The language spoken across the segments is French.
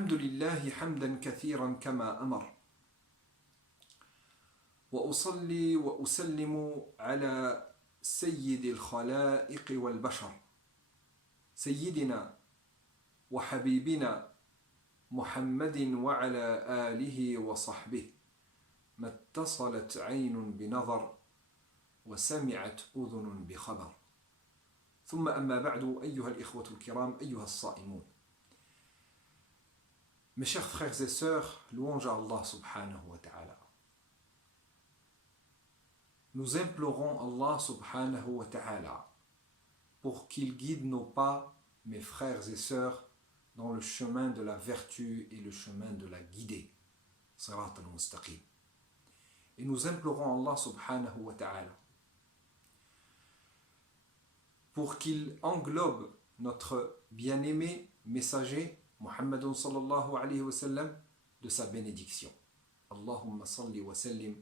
الحمد لله حمدا كثيرا كما أمر وأصلي وأسلم على سيد الخلائق والبشر سيدنا وحبيبنا محمد وعلى آله وصحبه ما اتصلت عين بنظر وسمعت أذن بخبر ثم أما بعد أيها الإخوة الكرام أيها الصائمون. Mes chers frères et sœurs, louange à Allah subhanahu wa ta'ala. Nous implorons Allah subhanahu wa ta'ala pour qu'il guide nos pas, mes frères et sœurs, dans le chemin de la vertu et le chemin de la guidée. Sirat al-Mustaqim. Et nous implorons Allah subhanahu wa ta'ala pour qu'il englobe notre bien-aimé messager Muhammadun sallallahu alayhi wa sallam de sa bénédiction. Allahumma salli wa sallim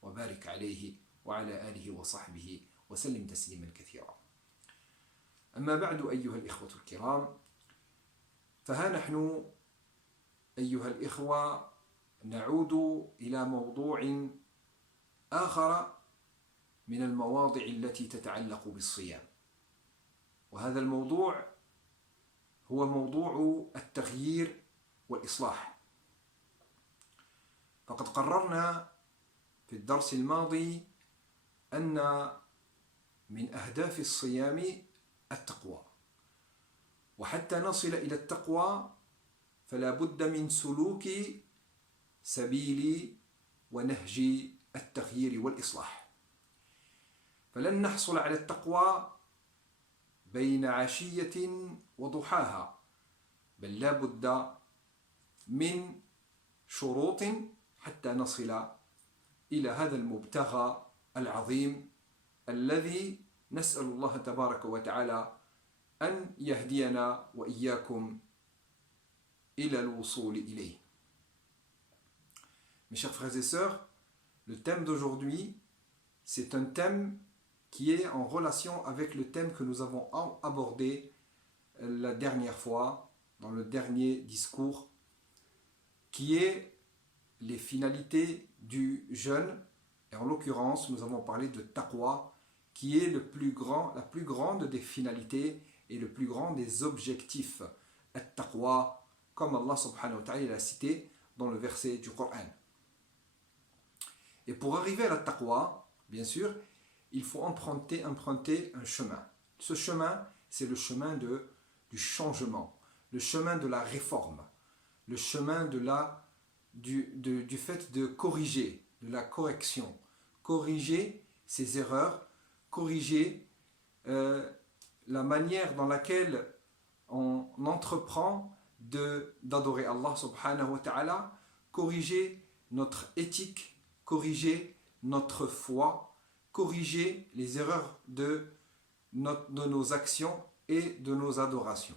wa barik alayhi wa ala alihi wa sahbihi wa sallim tasliman kathira. أما بعد أيها الإخوة الكرام فها نحن أيها الإخوة نعود إلى موضوع آخر من المواضع التي تتعلق بالصيام وهذا الموضوع هو موضوع التغيير والإصلاح. فقد قررنا في الدرس الماضي أن من أهداف الصيام التقوى وحتى نصل إلى التقوى فلا بد من سلوك سبيل ونهج التغيير والإصلاح. فلن نحصل على التقوى بين عشية وضحاها بل لا بد من شروط حتى نصل إلى هذا المبتغى العظيم الذي نسأل الله تبارك وتعالى أن يهدينا وإياكم إلى الوصول إليه. Mes chers frères et sœurs, le thème d'aujourd'hui, c'est un thème qui est en relation avec le thème que nous avons abordé la dernière fois, dans le dernier discours, qui est les finalités du jeûne. Et en l'occurrence, nous avons parlé de taqwa, qui est la plus grande des finalités et le plus grand des objectifs. At-taqwa, comme Allah subhanahu wa ta'ala l'a cité dans le verset du Coran. Et pour arriver à la taqwa, bien sûr, il faut emprunter un chemin. Ce chemin, c'est le chemin du changement, le chemin de la réforme, le chemin du fait de corriger, de la correction, corriger ses erreurs, corriger la manière dans laquelle on entreprend d'adorer Allah subhanahu wa ta'ala, corriger notre éthique, corriger notre foi, corriger les erreurs de nos actions et de nos adorations.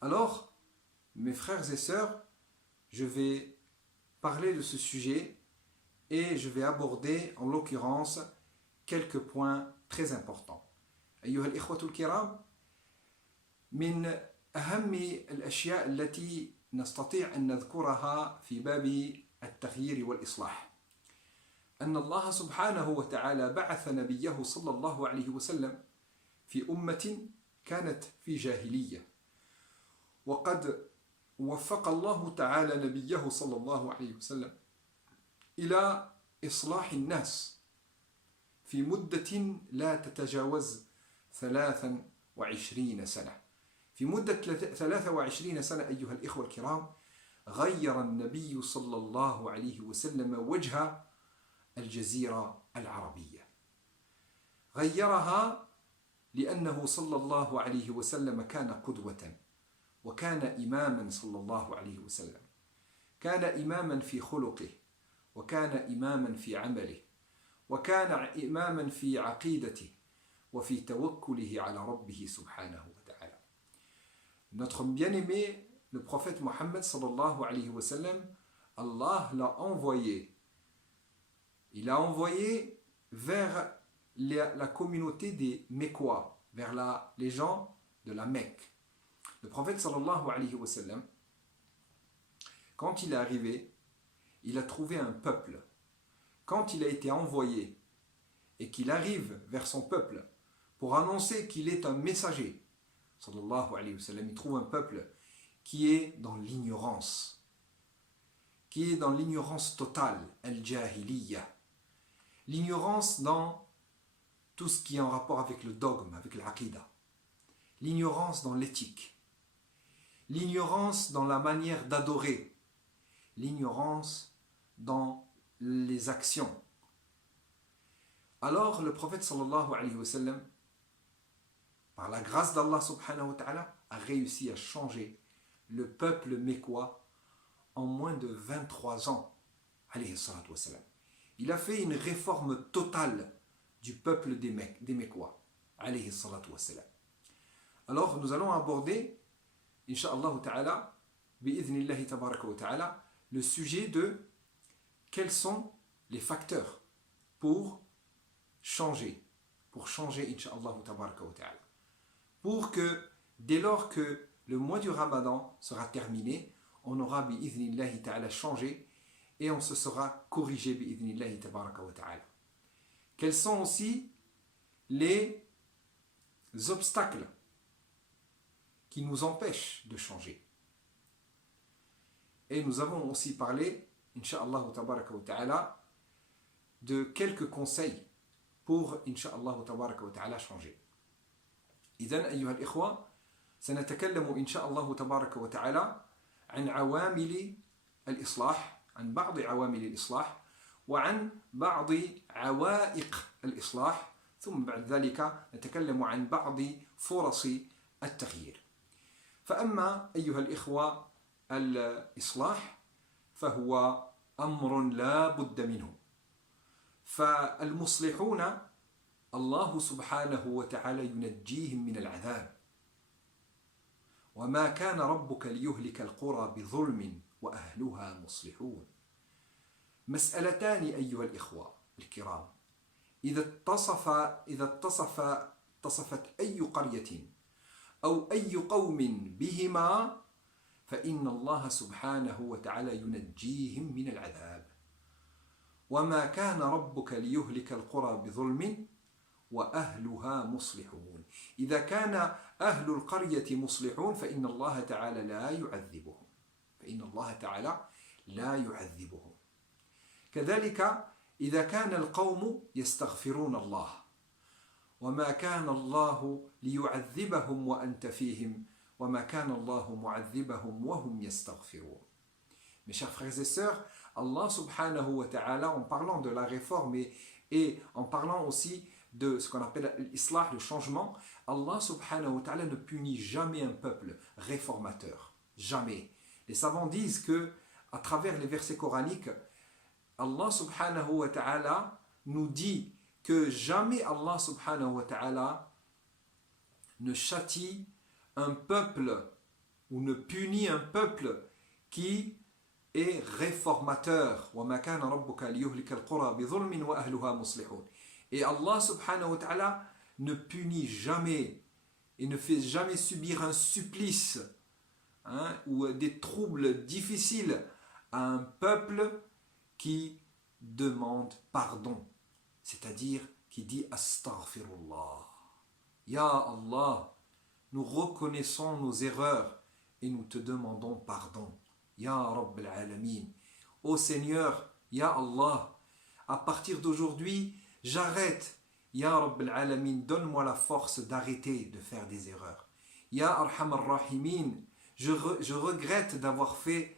Alors, mes frères et sœurs, je vais parler de ce sujet et je vais aborder en l'occurrence quelques points très importants. أيها الإخوة الكرام، من أهم الأشياء التي نستطيع أن نذكرها في باب التغيير والإصلاح أن الله سبحانه وتعالى بعث نبيه صلى الله عليه وسلم في أمة كانت في جاهلية وقد وفق الله تعالى نبيه صلى الله عليه وسلم إلى إصلاح الناس في مدة لا تتجاوز 23 سنة. في مدة 23 سنة أيها الإخوة الكرام غير النبي صلى الله عليه وسلم وجه الجزيرة العربية. غيرها لأنه صلى الله عليه وسلم كان قدوة وكان إماما صلى الله عليه وسلم. كان إماما في خلقه وكان إماما في عمله وكان إماما في عقيدته وفي توكله على ربه سبحانه وتعالى. Notre bien-aimé, le prophète Mohammed sallallahu alayhi wa sallam, Allah l'a envoyé. Il a envoyé vers la communauté des Mécois, vers les gens de la Mecque. Le prophète sallallahu alayhi wa sallam quand il est arrivé, il a trouvé un peuple. Quand il a été envoyé et qu'il arrive vers son peuple pour annoncer qu'il est un messager, sallallahu alayhi wa sallam, il trouve un peuple qui est dans l'ignorance, totale, al-jahiliya, l'ignorance dans tout ce qui est en rapport avec le dogme, avec l'aqidah, l'ignorance dans l'éthique, l'ignorance dans la manière d'adorer, l'ignorance dans les actions. Alors le prophète sallallahu alayhi wa sallam, par la grâce d'Allah subhanahu wa ta'ala, a réussi à changer le peuple mécois en moins de 23 ans, alayhi salatu wa sallam. Il a fait une réforme totale du peuple des Mécois, alayhi salatu wa sallam. Alors nous allons aborder, incha'Allah ta'ala, bi'idhnillahi tabaraka wa ta'ala, le sujet de quels sont les facteurs pour changer, incha'Allah tabaraka wa ta'ala. Pour que, dès lors que le mois du Ramadan sera terminé, on aura bi'idhnillahi ta'ala changé et on se sera corrigé bi'idhnillahi tabaraka wa ta'ala. Quels sont aussi les obstacles qui nous empêchent de changer. Et nous avons aussi parlé, incha'Allah tabaraka wa ta'ala, de quelques conseils pour, incha'Allah tabaraka wa ta'ala, changer. إذن أيها الإخوة سنتكلم إن شاء الله تبارك وتعالى عن عوامل الإصلاح، عن بعض عوامل الإصلاح وعن بعض عوائق الإصلاح، ثم بعد ذلك نتكلم عن بعض فرص التغيير. فأما أيها الإخوة الإصلاح فهو أمر لا بد منه. فالمصلحون الله سبحانه وتعالى ينجيهم من العذاب. وما كان ربك ليهلك القرى بظلم وأهلها مصلحون. مسألتان أيها الإخوة الكرام، إذا اتصفت أي قرية أو أي قوم بهما فإن الله سبحانه وتعالى ينجيهم من العذاب. وما كان ربك ليهلك القرى بظلم وأهلها مصلحون. إذا كان أهل القرية مصلحون فإن الله تعالى لا يعذبهم. كذلك إذا كان القوم يستغفرون الله وما كان الله ليعذبهم وأنت فيهم وما كان الله معذبهم وهم يستغفرون. Mes chers frères et sœurs, Allah subhanahu wa ta'ala, en parlant de la réforme et en parlant aussi de ce qu'on appelle l'islah, le changement, Allah subhanahu wa ta'ala ne punit jamais un peuple réformateur. Jamais. Les savants disent que, à travers les versets coraniques, Allah subhanahu wa ta'ala nous dit que jamais Allah subhanahu wa ta'ala ne châtie un peuple ou ne punit un peuple qui est réformateur. وَمَا كَانَ رَبُّكَ لِيُهْلِكَ الْقُرَى بِظُلْمٍ وَأَهْلُهَا مُصْلِحُونَ. Et Allah subhanahu wa ta'ala ne punit jamais et ne fait jamais subir un supplice ou des troubles difficiles à un peuple qui demande pardon, c'est-à-dire qui dit astaghfirullah. Ya Allah, nous reconnaissons nos erreurs et nous te demandons pardon. Ya Rabb al-Alamin. Ô Seigneur, Ya Allah, à partir d'aujourd'hui, j'arrête. Ya Rabb al-Alamin, donne-moi la force d'arrêter de faire des erreurs. Ya Arham al-Rahimin, je regrette d'avoir fait,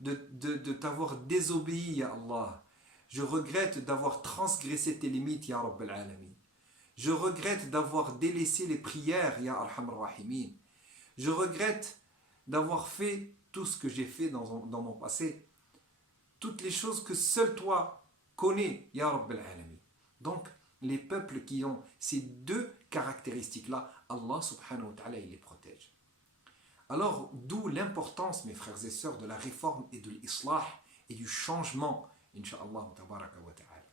de t'avoir désobéi, Ya Allah. Je regrette d'avoir transgressé tes limites, Ya Rabb al-Alamin. Je regrette d'avoir délaissé les prières, Ya Arham al-Rahimin. Je regrette d'avoir fait tout ce que j'ai fait dans mon passé. Toutes les choses que seul toi connais, Ya Rabb al-Alamin. Donc, les peuples qui ont ces deux caractéristiques-là, Allah subhanahu wa ta'ala, il les protège. Alors, d'où l'importance, mes frères et sœurs, de la réforme et de l'islah et du changement, incha'Allah tabaraka wa ta'ala.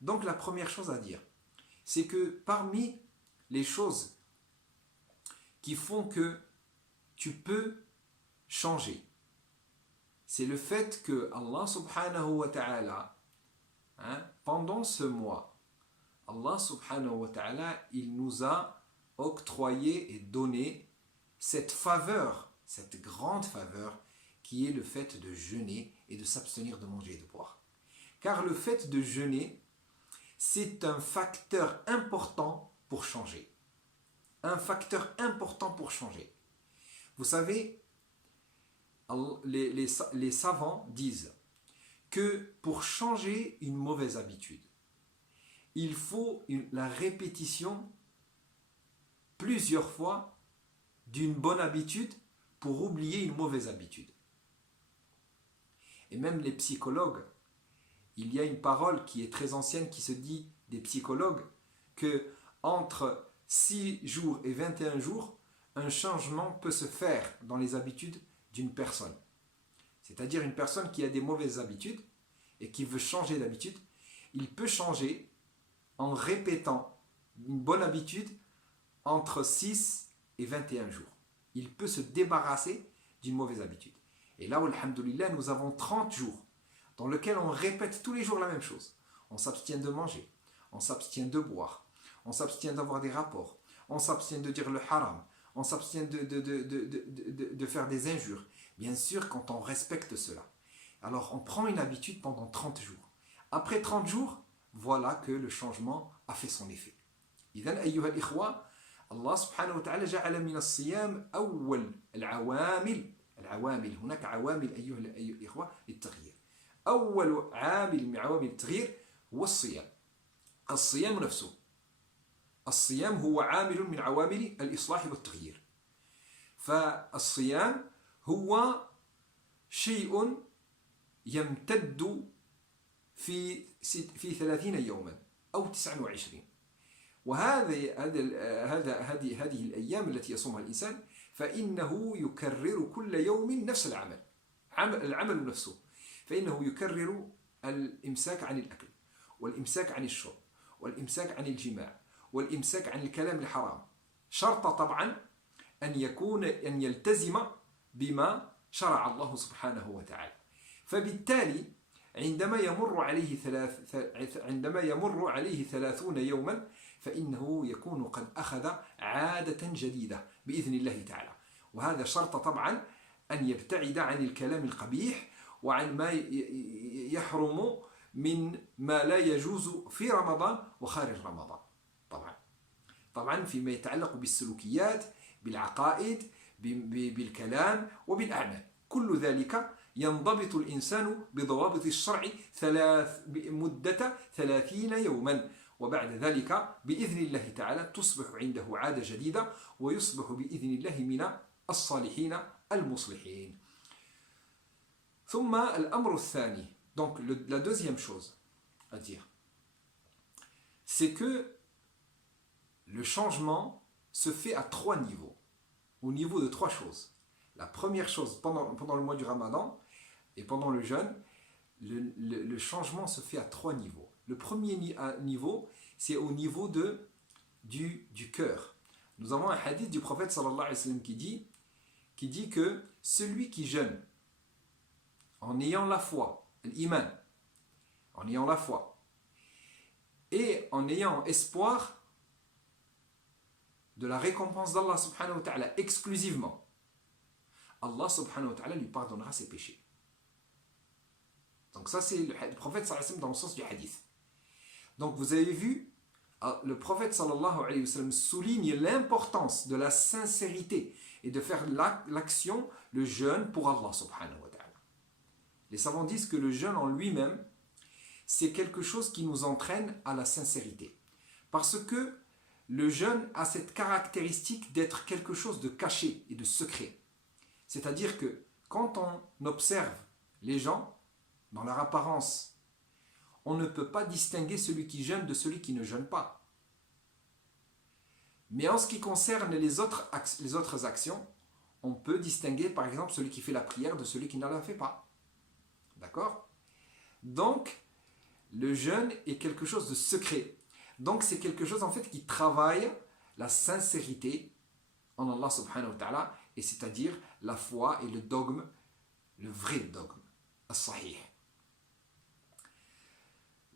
Donc, la première chose à dire, c'est que parmi les choses qui font que tu peux changer, c'est le fait que Allah subhanahu wa ta'ala, pendant ce mois, Allah subhanahu wa ta'ala, il nous a octroyé et donné cette faveur, cette grande faveur, qui est le fait de jeûner et de s'abstenir de manger et de boire. Car le fait de jeûner, c'est un facteur important pour changer. Un facteur important pour changer. Vous savez, les savants disent que pour changer une mauvaise habitude, il faut la répétition plusieurs fois d'une bonne habitude pour oublier une mauvaise habitude. Et même les psychologues, il y a une parole qui est très ancienne qui se dit des psychologues que entre 6 jours et 21 jours, un changement peut se faire dans les habitudes d'une personne. C'est-à-dire une personne qui a des mauvaises habitudes et qui veut changer d'habitude, il peut changer en répétant une bonne habitude entre 6 et 21 jours. Il peut se débarrasser d'une mauvaise habitude. Et là, alhamdoulilah, nous avons 30 jours dans lesquels on répète tous les jours la même chose. On s'abstient de manger, on s'abstient de boire, on s'abstient d'avoir des rapports, on s'abstient de dire le haram, on s'abstient de faire des injures. Bien sûr, quand on respecte cela. Alors, on prend une habitude pendant 30 jours. Après 30 jours, voilà que le changement a fait son effet. إذن أيها الإخوة الله سبحانه وتعالى جعل من الصيام أول العوامل هناك عوامل أيها الإخوة للتغيير. أول عامل من عوامل التغيير هو الصيام. الصيام نفسه. الصيام هو عامل من عوامل الإصلاح والتغيير. فالصيام هو شيء يمتد في 30 يوما أو 29. وهذه الأيام التي يصومها الإنسان فإنه يكرر كل يوم نفس العمل نفسه. فإنه يكرر الإمساك عن الأكل والإمساك عن الشرب والإمساك عن الجماع والإمساك عن الكلام الحرام. شرط طبعا أن يلتزم بما شرع الله سبحانه وتعالى. فبالتالي عندما يمر عليه 30 يوما فإنه يكون قد أخذ عادة جديدة بإذن الله تعالى. وهذا شرط طبعا أن يبتعد عن الكلام القبيح وعن ما يحرم من ما لا يجوز في رمضان وخارج رمضان. طبعا فيما يتعلق بالسلوكيات، بالعقائد، بالكلام وبالأعمال، كل ذلك ينضبط الإنسان بضوابط الشرع مدة 30 يوما، وبعد ذلك بإذن الله تعالى تصبح عنده عادة جديدة ويصبح بإذن الله من الصالحين المصلحين. ثم الأمر الثاني, donc la deuxième chose à dire, c'est que le changement se fait à 3 niveaux, au niveau de 3 choses. La première chose, pendant le mois du Ramadan et pendant le jeûne, le changement se fait à 3 niveaux. Le premier niveau, c'est au niveau du cœur. Nous avons un hadith du prophète sallallahu alayhi wa sallam qui dit que celui qui jeûne en ayant la foi, l'iman, en ayant la foi, et en ayant espoir de la récompense d'Allah subhanahu wa ta'ala exclusivement, Allah subhanahu wa ta'ala lui pardonnera ses péchés. Donc ça c'est le prophète sallallahu alayhi wa sallam dans le sens du hadith. Donc vous avez vu, le prophète sallallahu alayhi wa sallam souligne l'importance de la sincérité et de faire l'action, le jeûne pour Allah subhanahu wa ta'ala. Les savants disent que le jeûne en lui-même, c'est quelque chose qui nous entraîne à la sincérité. Parce que le jeûne a cette caractéristique d'être quelque chose de caché et de secret. C'est-à-dire que quand on observe les gens, dans leur apparence, on ne peut pas distinguer celui qui jeûne de celui qui ne jeûne pas. Mais en ce qui concerne les autres actions, on peut distinguer par exemple celui qui fait la prière de celui qui ne la fait pas. D'accord ? Donc, le jeûne est quelque chose de secret. Donc, c'est quelque chose en fait qui travaille la sincérité en Allah subhanahu wa ta'ala, et c'est-à-dire la foi et le dogme, le vrai dogme. as-sahih.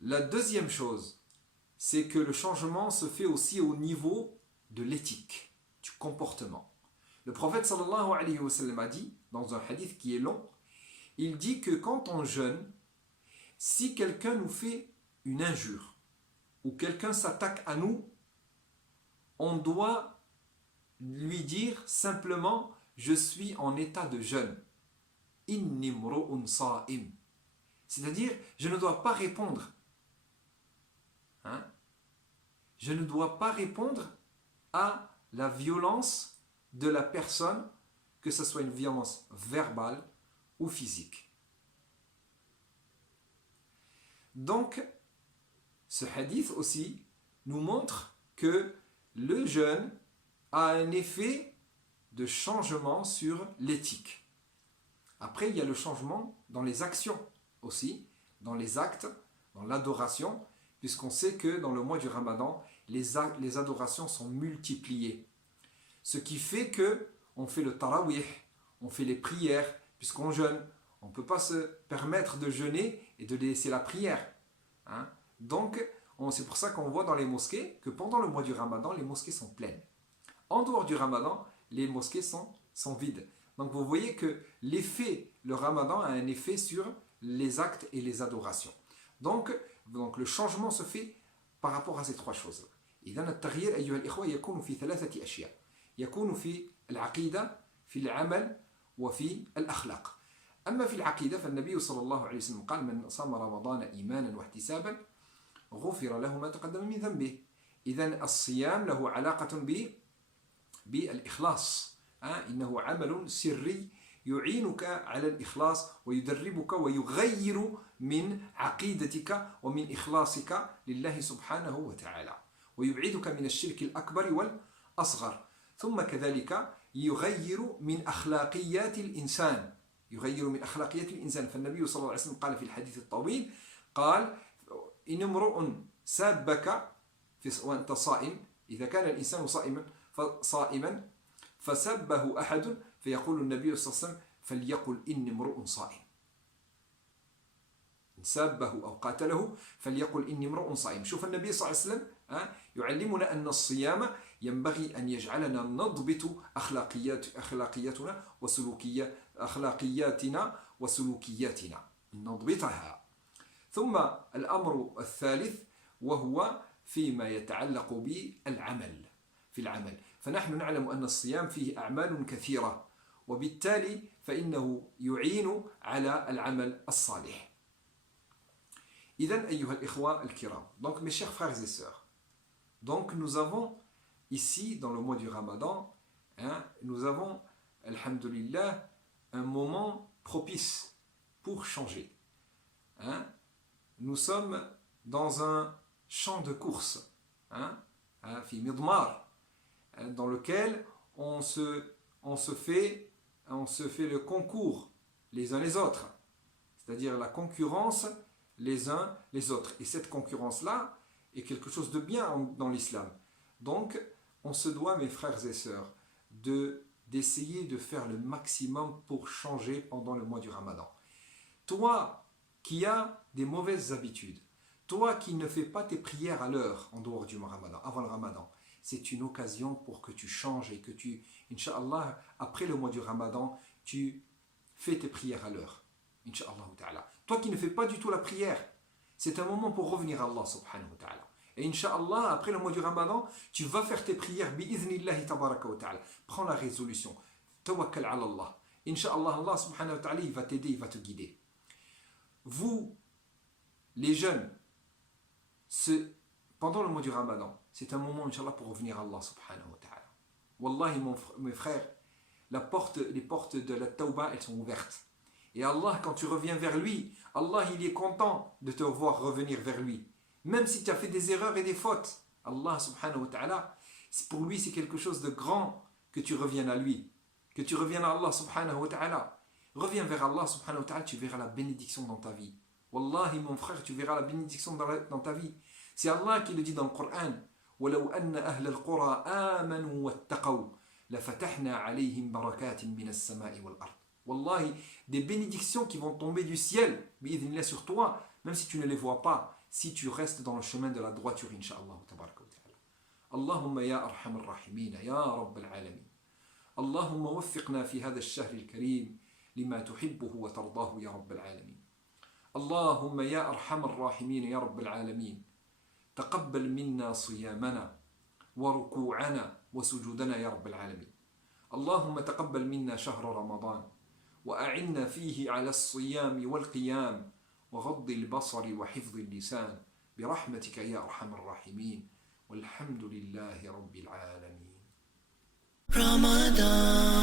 La deuxième chose, c'est que le changement se fait aussi au niveau de l'éthique, du comportement. Le prophète sallallahu alayhi wa sallam a dit, dans un hadith qui est long, il dit que quand on jeûne, si quelqu'un nous fait une injure, ou quelqu'un s'attaque à nous, on doit lui dire simplement « Je suis en état de jeûne ». Inni mru'un sa'im. C'est-à-dire, je ne dois pas répondre. Je ne dois pas répondre à la violence de la personne, que ce soit une violence verbale ou physique. Donc, ce hadith aussi nous montre que le jeûne a un effet de changement sur l'éthique. Après, il y a le changement dans les actions aussi, dans les actes, dans l'adoration, puisqu'on sait que dans le mois du Ramadan, les adorations sont multipliées. Ce qui fait que on fait le tarawih, on fait les prières, puisqu'on jeûne. On ne peut pas se permettre de jeûner et de laisser la prière. Donc, c'est pour ça qu'on voit dans les mosquées que pendant le mois du Ramadan, les mosquées sont pleines. En dehors du Ramadan, les mosquées sont vides. Donc vous voyez que le Ramadan a un effet sur les actes et les adorations. Donc le changement se fait par rapport à ces trois choses. إذن التغيير أيها الإخوة يكون في ثلاثة أشياء. يكون في العقيدة، في العمل، وفي الأخلاق. أما في العقيدة فالنبي صلى الله عليه وسلم قال: من صام رمضان إيمانا واحتسابا غفر له ما تقدم من ذنبه. إذن الصيام له علاقة بالإخلاص. إنه عمل سري يعينك على الإخلاص ويدربك ويغير من عقيدتك ومن إخلاصك لله سبحانه وتعالى ويبعدك من الشرك الأكبر والأصغر. ثم كذلك يغير من أخلاقيات الإنسان. فالنبي صلى الله عليه وسلم قال في الحديث الطويل قال: إن امرؤ سابك وأنت صائم، إذا كان الإنسان صائما فسبه أحد فيقول النبي صلى الله عليه وسلم: فليقل إني امرؤ صائم. إن سابه أو قاتله فليقل إني امرؤ صائم. شوف النبي صلى الله عليه وسلم يعلمنا أن الصيام ينبغي أن يجعلنا نضبط أخلاقياتنا وسلوكياتنا نضبطها. ثم الأمر الثالث وهو فيما يتعلق بالعمل. في العمل فنحن نعلم أن الصيام فيه أعمال كثيرة وبالتالي فإنه يعين على العمل الصالح. إذن أيها الإخوة الكرام, donc mes chers frères et sœurs, donc nous avons ici dans le mois du Ramadan, nous avons, alhamdulillah, un moment propice pour changer. Nous sommes dans un champ de course, fi midmar, dans lequel on se fait le concours les uns les autres, c'est-à-dire la concurrence les uns les autres. Et cette concurrence-là est quelque chose de bien dans l'islam. Donc, on se doit, mes frères et sœurs, d'essayer de faire le maximum pour changer pendant le mois du Ramadan. Toi qui as des mauvaises habitudes, toi qui ne fais pas tes prières à l'heure en dehors du Ramadan, avant le Ramadan, c'est une occasion pour que tu changes et que tu, Inch'Allah, après le mois du Ramadan, tu fais tes prières à l'heure. Inch'Allah ta'ala. Toi qui ne fais pas du tout la prière, c'est un moment pour revenir à Allah subhanahu wa ta'ala. Et Inch'Allah, après le mois du Ramadan, tu vas faire tes prières bi'idhnillahi tabaraka wa ta'ala. Prends la résolution. Tawakkal ala Allah. Inch'Allah, Allah subhanahu wa ta'ala, il va t'aider, il va te guider. Vous, les jeunes, pendant le mois du Ramadan, c'est un moment, Inch'Allah, pour revenir à Allah subhanahu wa ta'ala. Wallahi, mes frères, les portes de la tawbah, elles sont ouvertes. Et Allah, quand tu reviens vers lui, Allah, il est content de te voir revenir vers lui. Même si tu as fait des erreurs et des fautes, Allah subhanahu wa ta'ala, pour lui, c'est quelque chose de grand que tu reviennes à lui. Que tu reviennes à Allah subhanahu wa ta'ala. Reviens vers Allah subhanahu wa ta'ala, tu verras la bénédiction dans ta vie. Wallahi, mon frère, tu verras la bénédiction dans ta vie. C'est Allah qui le dit dans le Coran. وَلَوْ أَنَّ أَهْلَ الْقُرَىٰ آمَنُوا وَاتَّقَوْا لَفَتَحْنَا عَلَيْهِمْ بَرَكَاتٍ مِنَ السَّمَاءِ وَالْأَرْضِ. Wallahi, des bénédictions qui vont tomber du ciel, bi'idhnillah, sur toi, même si tu ne les vois pas, si tu restes dans le chemin de la droiture, incha'Allah. Allahumma ya arhamar rahimin, ya rabbal alamin. Allahumma waffiqna fi hadha ash-shahr al-karim lima tuhibbuhu wa tardahu ya rabbal alamin. Allahumma ya arhamar rahimin, ya rabbal alamin. تقبل منا صيامنا وركوعنا وسجودنا يا رب العالمين. اللهم تقبل منا شهر رمضان وأعنا فيه على الصيام والقيام وغض البصر وحفظ اللسان برحمتك يا أرحم الراحمين والحمد لله رب العالمين. رمضان